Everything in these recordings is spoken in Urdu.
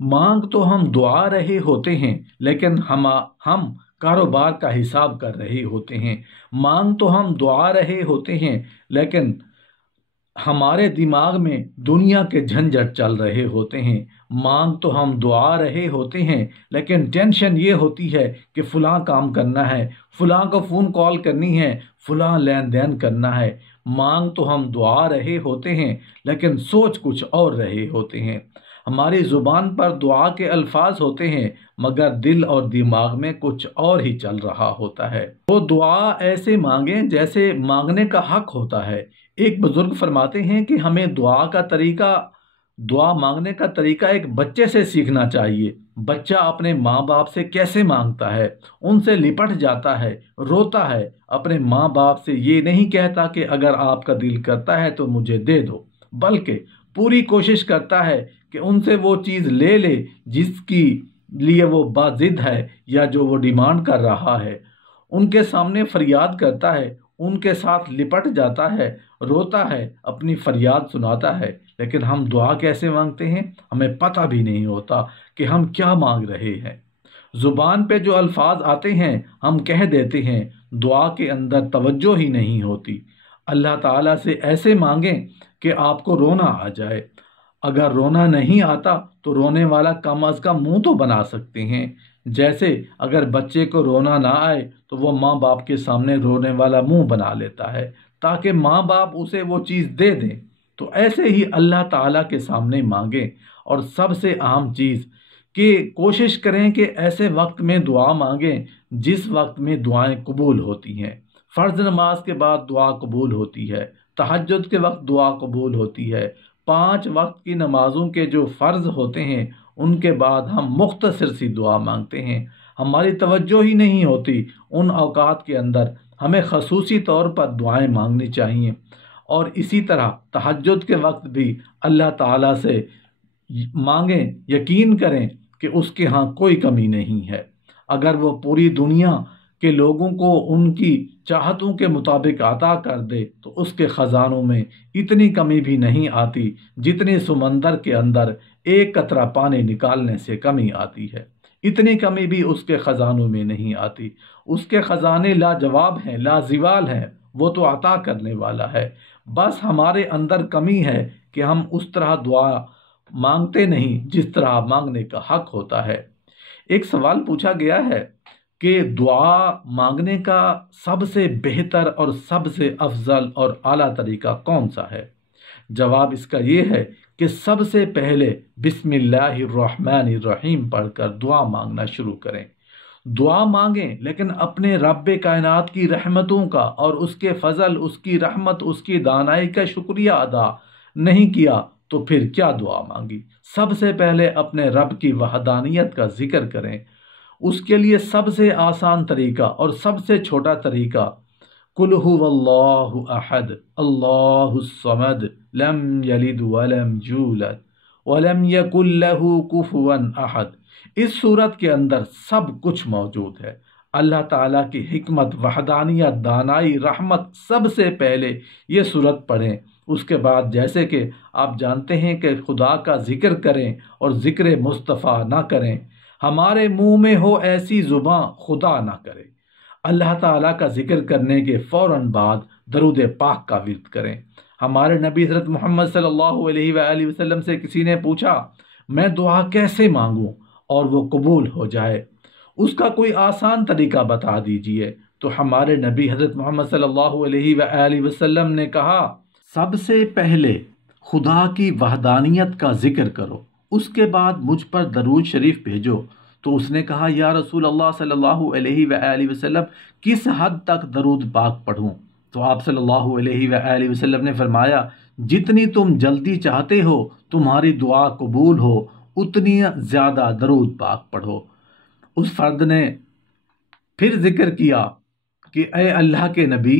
مانگ تو ہم دعا رہے ہوتے ہیں لیکن ہم کاروبار کا حساب کر رہے ہوتے ہیں۔ مانگ تو ہم دعا رہے ہوتے ہیں لیکن ہمارے دماغ میں دنیا کے جھنجھٹ چل رہے ہوتے ہیں۔ مانگ تو ہم دعا رہے ہوتے ہیں لیکن ٹینشن یہ ہوتی ہے کہ فلاں کام کرنا ہے، فلاں کو فون کال کرنی ہے، فلاں لین دین کرنا ہے۔ مانگ تو ہم دعا رہے ہوتے ہیں لیکن سوچ کچھ اور رہے ہوتے ہیں۔ ہماری زبان پر دعا کے الفاظ ہوتے ہیں مگر دل اور دماغ میں کچھ اور ہی چل رہا ہوتا ہے۔ وہ دعا ایسے مانگیں جیسے مانگنے کا حق ہوتا ہے۔ ایک بزرگ فرماتے ہیں کہ ہمیں دعا مانگنے کا طریقہ ایک بچے سے سیکھنا چاہیے۔ بچہ اپنے ماں باپ سے کیسے مانگتا ہے، ان سے لپٹ جاتا ہے، روتا ہے، اپنے ماں باپ سے یہ نہیں کہتا کہ اگر آپ کا دل کرتا ہے تو مجھے دے دو، بلکہ پوری کوشش کرتا ہے کہ ان سے وہ چیز لے لے جس کی لیے وہ باضد ہے یا جو وہ ڈیمانڈ کر رہا ہے۔ ان کے سامنے فریاد کرتا ہے، ان کے ساتھ لپٹ جاتا ہے، روتا ہے، اپنی فریاد سناتا ہے۔ لیکن ہم دعا کیسے مانگتے ہیں ہمیں پتہ بھی نہیں ہوتا کہ ہم کیا مانگ رہے ہیں۔ زبان پہ جو الفاظ آتے ہیں ہم کہہ دیتے ہیں، دعا کے اندر توجہ ہی نہیں ہوتی۔ اللہ تعالیٰ سے ایسے مانگیں کہ آپ کو رونا آ جائے۔ اگر رونا نہیں آتا تو رونے والا کم از کم منہ تو بنا سکتے ہیں۔ جیسے اگر بچے کو رونا نہ آئے تو وہ ماں باپ کے سامنے رونے والا منہ بنا لیتا ہے تاکہ ماں باپ اسے وہ چیز دے دیں۔ تو ایسے ہی اللہ تعالیٰ کے سامنے مانگیں، اور سب سے اہم چیز کہ کوشش کریں کہ ایسے وقت میں دعا مانگیں جس وقت میں دعائیں قبول ہوتی ہیں۔ فرض نماز کے بعد دعا قبول ہوتی ہے، تہجد کے وقت دعا قبول ہوتی ہے، 5 وقت کی نمازوں کے جو فرض ہوتے ہیں ان کے بعد ہم مختصر سی دعا مانگتے ہیں۔ ہماری توجہ ہی نہیں ہوتی ان اوقات کے اندر، ہمیں خصوصی طور پر دعائیں مانگنی چاہیے۔ اور اسی طرح تہجد کے وقت بھی اللہ تعالیٰ سے مانگیں، یقین کریں کہ اس کے ہاں کوئی کمی نہیں ہے۔ اگر وہ پوری دنیا کے لوگوں کو ان کی چاہتوں کے مطابق عطا کر دے تو اس کے خزانوں میں اتنی کمی بھی نہیں آتی جتنی سمندر کے اندر ایک قطرہ پانی نکالنے سے کمی آتی ہے۔ اتنی کمی بھی اس کے خزانوں میں نہیں آتی۔ اس کے خزانے لاجواب ہیں، لازوال ہیں، وہ تو عطا کرنے والا ہے۔ بس ہمارے اندر کمی ہے کہ ہم اس طرح دعا مانگتے نہیں جس طرح مانگنے کا حق ہوتا ہے۔ ایک سوال پوچھا گیا ہے کہ دعا مانگنے کا سب سے بہتر اور سب سے افضل اور اعلیٰ طریقہ کون سا ہے؟ جواب اس کا یہ ہے کہ سب سے پہلے بسم اللہ الرحمن الرحیم پڑھ کر دعا مانگنا شروع کریں۔ دعا مانگیں لیکن اپنے رب کائنات کی رحمتوں کا اور اس کے فضل، اس کی رحمت، اس کی دانائی کا شکریہ ادا نہیں کیا تو پھر کیا دعا مانگی؟ سب سے پہلے اپنے رب کی وحدانیت کا ذکر کریں۔ اس کے لیے سب سے آسان طریقہ اور سب سے چھوٹا طریقہ قل هو اللہ احد اللہ الصمد لم یلد ولم یولد ولم یکن له کفوا احد۔ اس صورت کے اندر سب کچھ موجود ہے۔ اللہ تعالیٰ کی حکمت، وحدانیت، دانائی، رحمت، سب سے پہلے یہ صورت پڑھیں۔ اس کے بعد جیسے کہ آپ جانتے ہیں کہ خدا کا ذکر کریں اور ذکر مصطفیٰ نہ کریں۔ ہمارے منہ میں ہو ایسی زباں خدا نہ کرے۔ اللہ تعالیٰ کا ذکر کرنے کے فوراً بعد درود پاک کا ورد کریں۔ ہمارے نبی حضرت محمد صلی اللہ علیہ وآلہ وسلم سے کسی نے پوچھا میں دعا کیسے مانگوں اور وہ قبول ہو جائے، اس کا کوئی آسان طریقہ بتا دیجئے۔ تو ہمارے نبی حضرت محمد صلی اللہ علیہ وآلہ وسلم نے کہا سب سے پہلے خدا کی وحدانیت کا ذکر کرو، اس کے بعد مجھ پر درود شریف بھیجو۔ تو اس نے کہا یا رسول اللہ صلی اللہ علیہ وآلہ وسلم کس حد تک درود پاک پڑھوں؟ تو آپ صلی اللہ علیہ وآلہ وسلم نے فرمایا جتنی تم جلدی چاہتے ہو تمہاری دعا قبول ہو اتنی زیادہ درود پاک پڑھو۔ اس فرد نے پھر ذکر کیا کہ اے اللہ کے نبی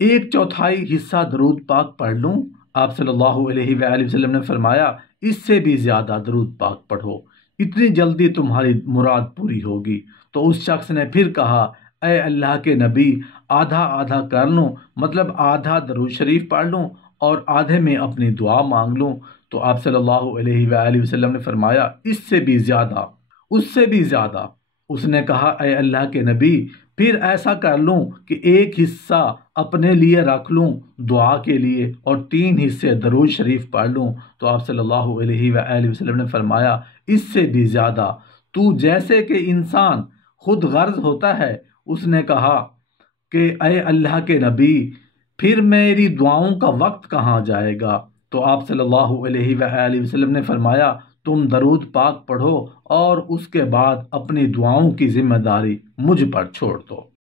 1/4 حصہ درود پاک پڑھ لوں؟ آپ صلی اللہ علیہ وآلہ وسلم نے فرمایا اس سے بھی زیادہ درود پاک پڑھو، اتنی جلدی تمہاری مراد پوری ہوگی۔ تو اس شخص نے پھر کہا اے اللہ کے نبی آدھا آدھا کر لوں، مطلب آدھا درود شریف پڑھ لوں اور آدھے میں اپنی دعا مانگ لوں؟ تو آپ صلی اللہ علیہ وآلہ وسلم نے فرمایا اس سے بھی زیادہ، اس سے بھی زیادہ۔ اس نے کہا اے اللہ کے نبی، پھر ایسا کر لوں کہ ایک حصہ اپنے لیے رکھ لوں دعا کے لیے اور 3 حصے درود شریف پڑھ لوں۔ تو آپ صلی اللہ علیہ وآلہ وسلم نے فرمایا اس سے بھی زیادہ، تو جیسے کہ انسان خود غرض ہوتا ہے۔ اس نے کہا کہ اے اللہ کے نبی، پھر میری دعاؤں کا وقت کہاں جائے گا؟ تو آپ صلی اللہ علیہ وآلہ وسلم نے فرمایا تم درود پاک پڑھو اور اس کے بعد اپنی دعاؤں کی ذمہ داری مجھ پر چھوڑ دو۔